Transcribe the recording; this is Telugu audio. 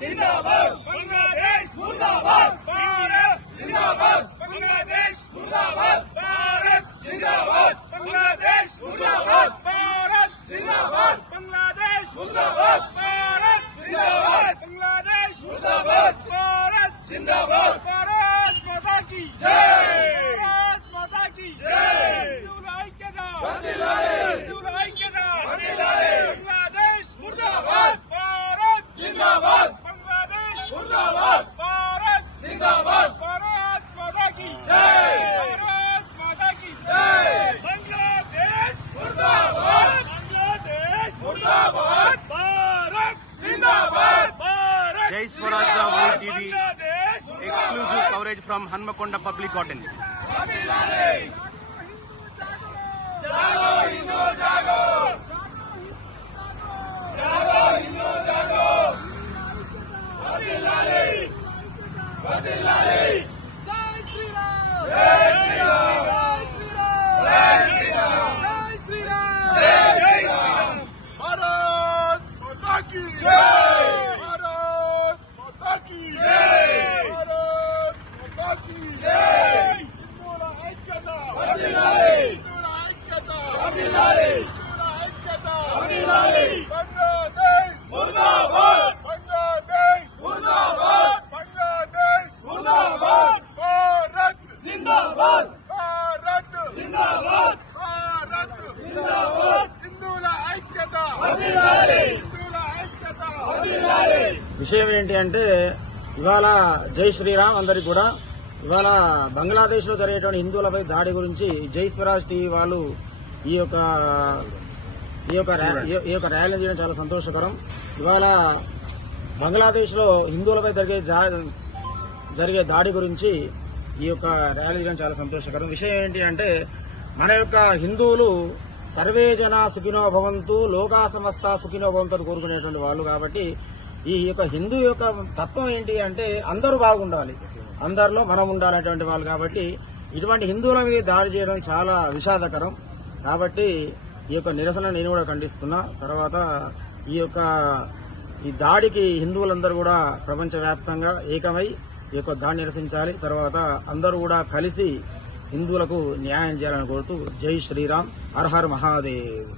जिंदाबाद बांग्लादेश मुर्दाबाद भारत जिंदाबाद बांग्लादेश मुर्दाबाद भारत जिंदाबाद बांग्लादेश मुर्दाबाद भारत जिंदाबाद बांग्लादेश मुर्दाबाद भारत जिंदाबाद बांग्लादेश मुर्दाबाद भारत जिंदाबाद भारत माता की जय भारत माता की जय बांग्लादेश मुर्दाबाद भारत जिंदाबाद बांग्लादेश मुर्दाबाद भारत जिंदाबाद भारत माता की जय भारत माता की जय बांग्लादेश मुर्दाबाद बांग्लादेश मुर्दाबाद भारत जिंदाबाद भारत जय Swaraj world TV exclusive coverage from Hanmakonda Public Hotel. जागो हिंदू जागो जागो हिंदू जागो वदिलाले वदिलाले जय श्री राम जय श्री राम जय श्री राम जय श्री राम जय श्री राम भारत माता की जय भारत माता की जय भारत माता की जय हिंदुల ఐక్యత వదిలాले बांग्लादेश मुर्दाबाद बांग्लादेश मुर्दाबाद बांग्लादेश मुर्दाबाद भारत जिंदाबाद भारत जिंदाबाद भारत जिंदाबाद हिंदुల ఐక్యత వదిలాలి హిందువుల ఐక్యత వదిలాలి. విషయం ఏంటి అంటే ఇవాళ జై శ్రీరామ్ అందరికి కూడా ఇవాళ బంగ్లాదేశ్ లో జరిగేటువంటి హిందువులపై దాడి గురించి జై స్వరాజ్ టీవీ వాళ్ళు ఈ యొక్క ర్యాలీ చేయడం చాలా సంతోషకరం. ఇవాళ బంగ్లాదేశ్ లో హిందువులపై జరిగే దాడి గురించి ఈ యొక్క ర్యాలీ చేయడం చాలా సంతోషకరం. విషయం ఏంటి అంటే మన యొక్క హిందువులు సర్వే జన సుఖినో భవంతు లోకా సమస్త సుఖినో భవంతు అని కోరుకునేటువంటి వాళ్ళు. కాబట్టి ఈ యొక్క హిందూ యొక్క తత్వం ఏంటి అంటే అందరూ బాగుండాలి, అందరిలో మనం ఉండాలనేటువంటి వాళ్ళు. కాబట్టి ఇటువంటి హిందువుల మీద దాడి చేయడం చాలా విషాదకరం. కాబట్టి ఈ యొక్క నిరసన నేను కూడా ఖండిస్తున్నా. తర్వాత ఈ దాడికి హిందువులందరూ కూడా ప్రపంచవ్యాప్తంగా ఏకమై ఈ యొక్క దాడిని నిరసించాలి. తర్వాత అందరూ కూడా కలిసి హిందువులకు న్యాయం చేయాలని కోరుతూ జై శ్రీరామ్, హర్ హర్ మహాదేవ్.